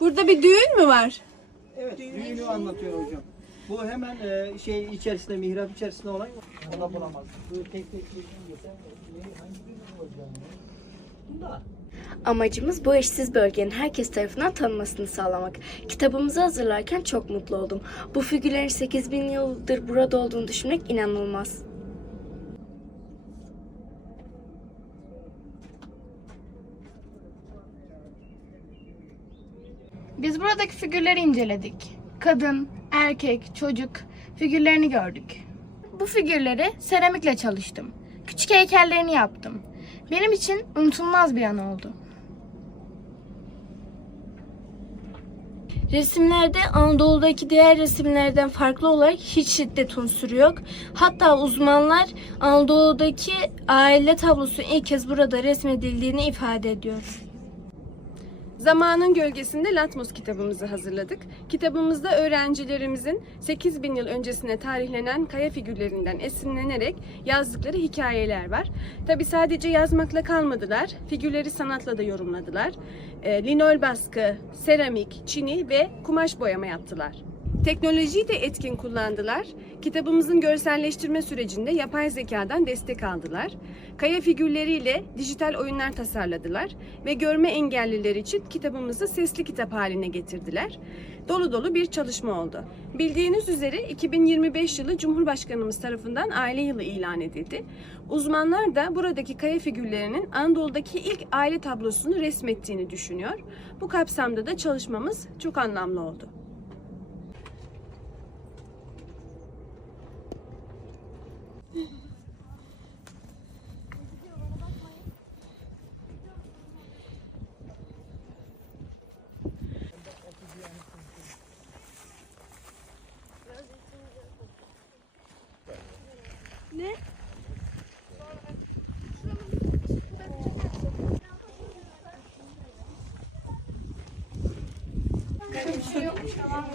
Burada bir düğün mü var? Evet, düğünü anlatıyor hocam. Bu hemen e, şey içerisinde, mihrap içerisinde olan o da bulamaz. Bu tek tek geçen hangi düğün olacağını. Bunda. Amacımız bu eşsiz bölgenin herkes tarafından tanınmasını sağlamak. Kitabımızı hazırlarken çok mutlu oldum. Bu figürlerin 8000 yıldır burada olduğunu düşünmek inanılmaz. Biz buradaki figürleri inceledik. Kadın, erkek, çocuk figürlerini gördük. Bu figürleri seramikle çalıştım. Küçük heykellerini yaptım. Benim için unutulmaz bir an oldu. Resimlerde Anadolu'daki diğer resimlerden farklı olarak hiç şiddet unsuru yok. Hatta uzmanlar Anadolu'daki aile tablosu ilk kez burada resmedildiğini ifade ediyor. Zamanın Gölgesinde Latmos kitabımızı hazırladık. Kitabımızda öğrencilerimizin 8000 yıl öncesine tarihlenen kaya figürlerinden esinlenerek yazdıkları hikayeler var. Tabi sadece yazmakla kalmadılar, figürleri sanatla da yorumladılar. E, linol baskı, seramik, çini ve kumaş boyama yaptılar. Teknolojiyi de etkin kullandılar. Kitabımızın görselleştirme sürecinde yapay zekadan destek aldılar. Kaya figürleriyle dijital oyunlar tasarladılar ve görme engelliler için kitabımızı sesli kitap haline getirdiler. Dolu dolu bir çalışma oldu. Bildiğiniz üzere 2025 yılı Cumhurbaşkanımız tarafından aile yılı ilan edildi. Uzmanlar da buradaki kaya figürlerinin Anadolu'daki ilk aile tablosunu resmettiğini düşünüyor. Bu kapsamda da çalışmamız çok anlamlı oldu. Ne? Bir şey yokmuş ama.